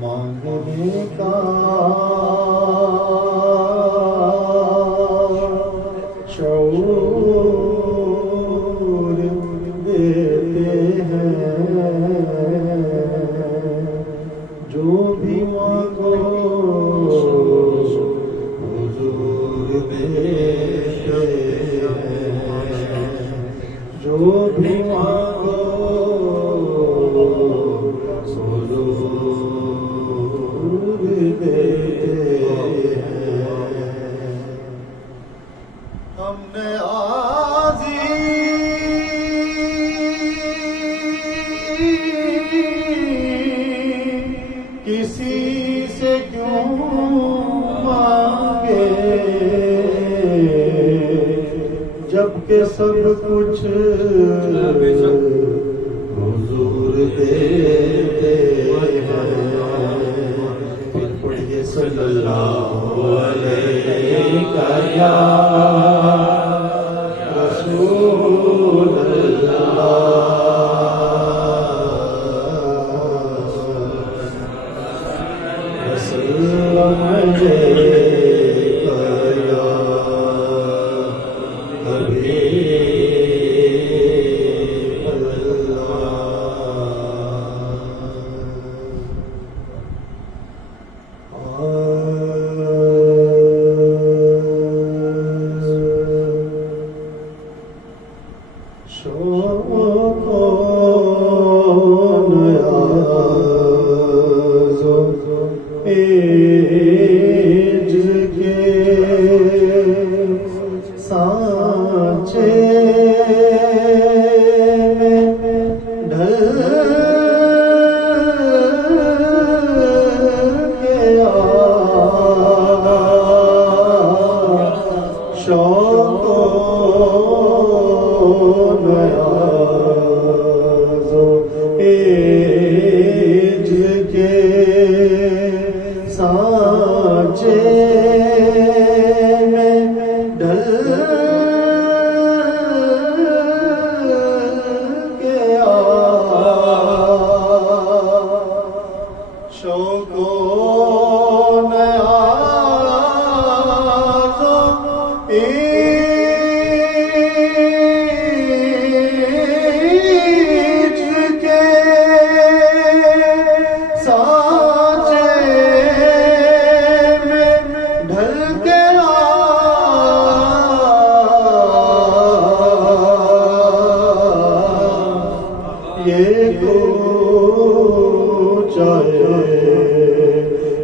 مانگنے کا شعور دیتے ہیں، جو بھی مانگو حضور دیتے ہیں، جو بھی مانگو حضور دیتے ہیں۔ ہم نے کسی سے کیوں مانگے، جبکہ سب کچھ حضور دیتے ہیں۔ پھر پڑھیے صلی اللہ علیہ یا رسول اللہ، وسلم علیک یا حبیب اللہ۔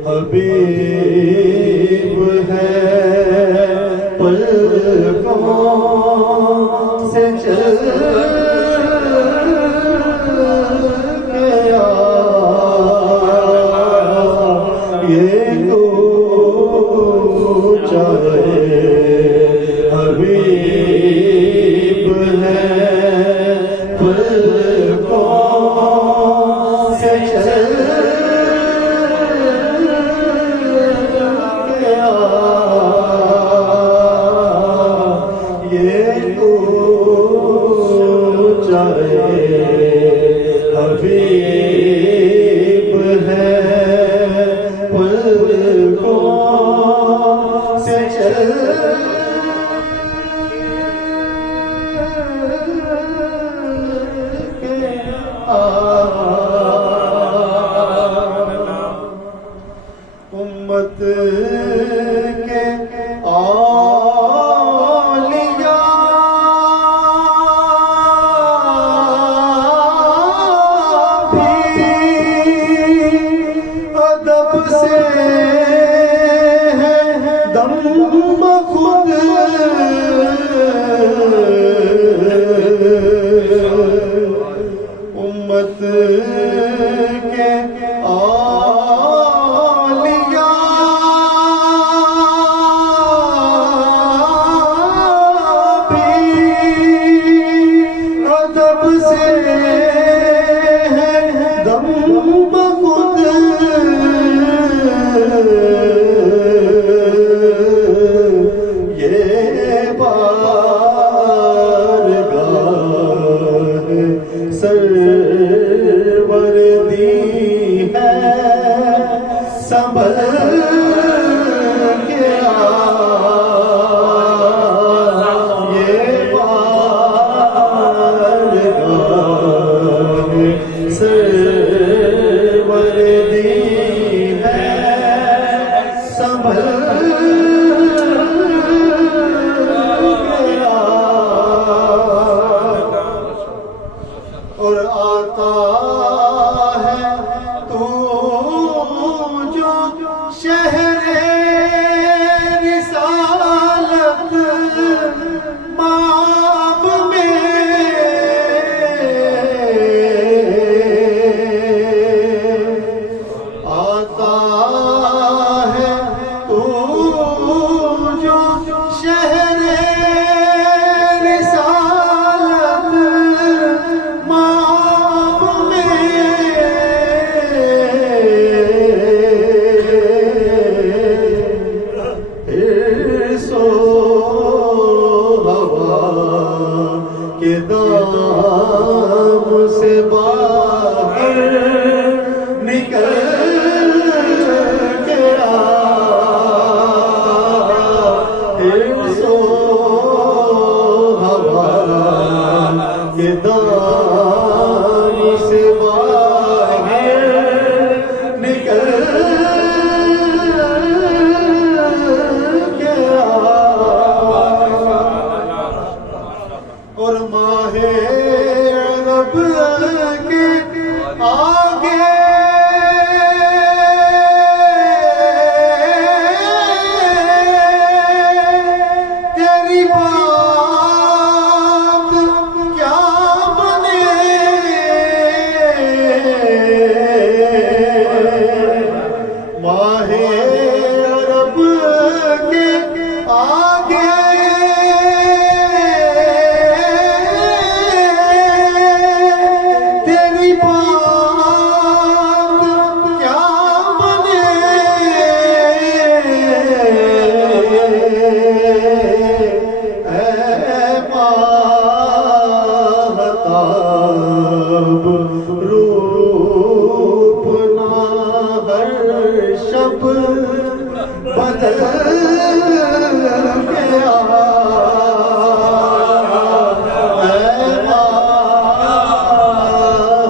حبیب ہے پلکوں سے چل کے آیا، یہ تو چاہے حبیب ہے پلکوں سے چل حبیب ہے پلکوں سے چل کے آیا، امت کے امت کے آلیاء بھی ادب سے دم بخود، یہ بارگاہ اور آتا ہے تو جو شہر رسالت باب میں آتا ہے تو جو شہر رسالت باب میں سو ہوا کے دام سے باہر نکل گیا سو ہوا کے دام سے باہر نکل گیا اور ماہ رب کے آگے تیری بات کیا بنے ماہ رب کے آگے تیری بات کیا بنے اے ماہتاب روپ نہ ہر شب بدل گیا اے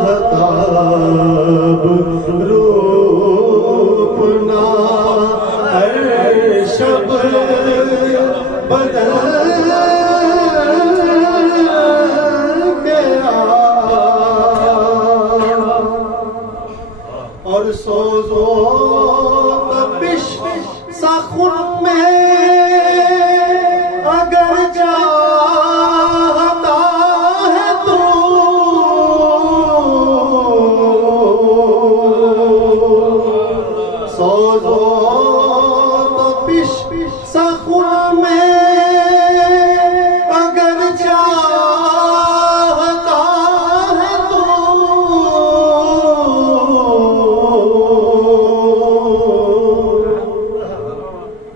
ماہتاب روپ نہ ہر شب بدل گیا اور سوزو تپش سخن میں اگر چاہتا ہے تو سوزو تپش سخن میں اگر چاہتا ہے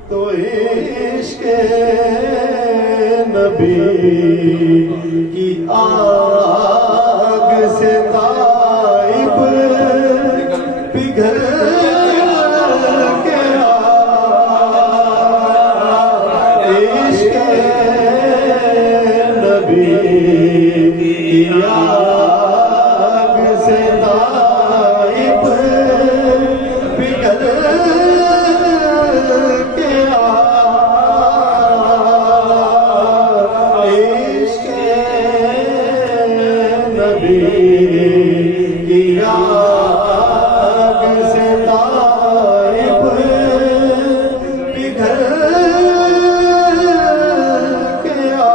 تو عشق نبی کی آگ سے تائب پگھل گیا عشق نبی کی آگ سے تائب پگھل گیا عشق نبی کی آگ سے تائب پگھل گیا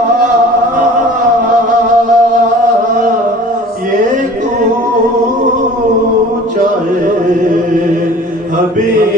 یہ تو چاہے حبیب